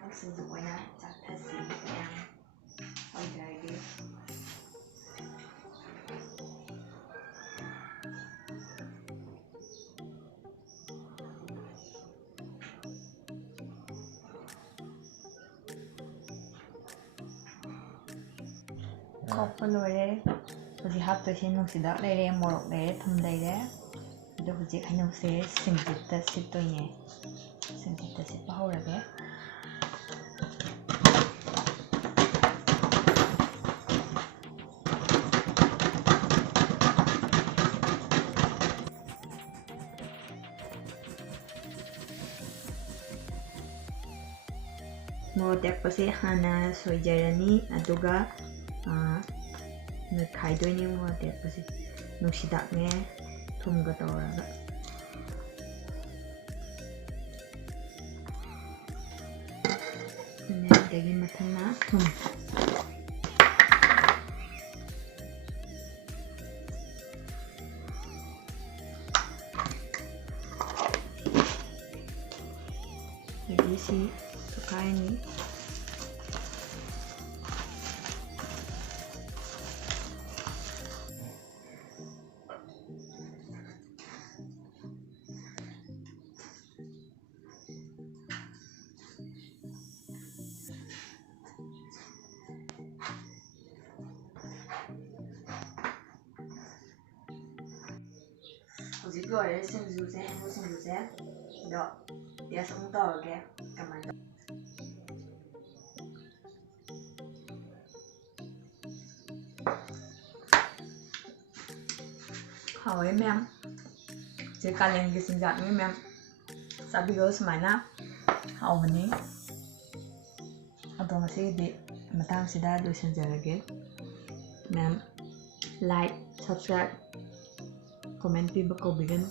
ꯍꯩꯅꯧꯁꯤꯡꯁꯨ ꯑꯣꯏꯅ ꯆꯥꯊꯁꯤ ꯃꯌꯥꯝ ꯑꯣꯏꯖꯔꯒꯦ꯫ ꯈꯣꯛꯄ ꯂꯣꯏꯔꯦ꯫ ꯍꯧꯖꯤꯛ ꯍꯥꯞꯇꯣꯏꯁꯦ ꯅꯨꯡꯁꯤꯗꯥꯛ ꯂꯩꯔꯦ, ꯃꯣꯔꯣꯛ ꯂꯩꯔꯦ, ꯊꯨꯝ ꯂꯩꯔꯦ꯫ ꯑꯗꯣ ꯍꯧꯖꯤꯛ ꯍꯩꯅꯧꯁꯦ ꯁꯤꯡꯖꯤꯠꯇ ꯁꯤꯠꯇꯣꯏꯅꯦ꯫ ꯁꯤꯡꯖꯤꯠꯇ ꯁꯤꯠꯄ ꯍꯧꯔꯒꯦ꯫ ꯃꯣꯔꯣꯛ ꯑꯇꯦꯛꯄꯁꯦ ꯍꯥꯟꯅ ꯁꯣꯏꯖꯔꯅꯤ, ꯑꯗꯨꯒ ꯅꯣꯏꯈꯥꯏꯗꯣꯏꯅꯦ ꯃꯣꯔꯣꯛ ꯑꯇꯦꯛꯄꯁꯦ ꯅꯨꯡꯁꯤꯗꯥꯛꯅꯦ ꯊꯨꯝꯒ ꯇꯧꯔꯒ꯫ ꯑꯗꯒꯤ ꯃꯊꯪꯅ ꯊꯨꯝ꯫ ꯑꯗꯒꯤ ꯁꯤ ꯊꯨꯒꯥꯏꯔꯅꯤ꯫ ꯍꯧꯖꯤꯛ ꯂꯣꯏꯔꯦ ꯁꯤꯡꯖꯨꯁꯦ, ꯍꯩꯅꯧ ꯁꯤꯡꯖꯨꯁꯦ꯫ ꯑꯗꯣ ꯇꯦꯁ ꯑꯃꯨꯛ ꯇꯧꯔꯒꯦ ꯀꯃꯥꯏꯅ ꯇꯧ꯫ ꯍꯥꯎꯋꯦ ꯃꯌꯥꯝ꯫ ꯁꯤ ꯀꯥꯂꯦꯟꯒꯤ ꯆꯤꯟꯖꯥꯛꯅꯤ ꯃꯌꯥꯝ, ꯆꯥꯕꯤꯌꯣ ꯁꯨꯃꯥꯏꯅ ꯍꯥꯎꯕꯅꯤ꯫ ꯑꯗꯣ ꯉꯁꯤꯒꯤꯗꯤ ꯃꯇꯥꯡꯁꯤꯗ ꯂꯣꯏꯁꯤꯟꯖꯔꯒꯦ꯫ ꯃꯌꯥꯝ ꯂꯥꯏꯛ, ꯁꯕꯁꯀ꯭ꯔꯥꯏꯕ, ꯀꯣꯃꯦꯟ ꯄꯤꯕ ꯀꯥꯎꯕꯤꯒꯅꯨ꯫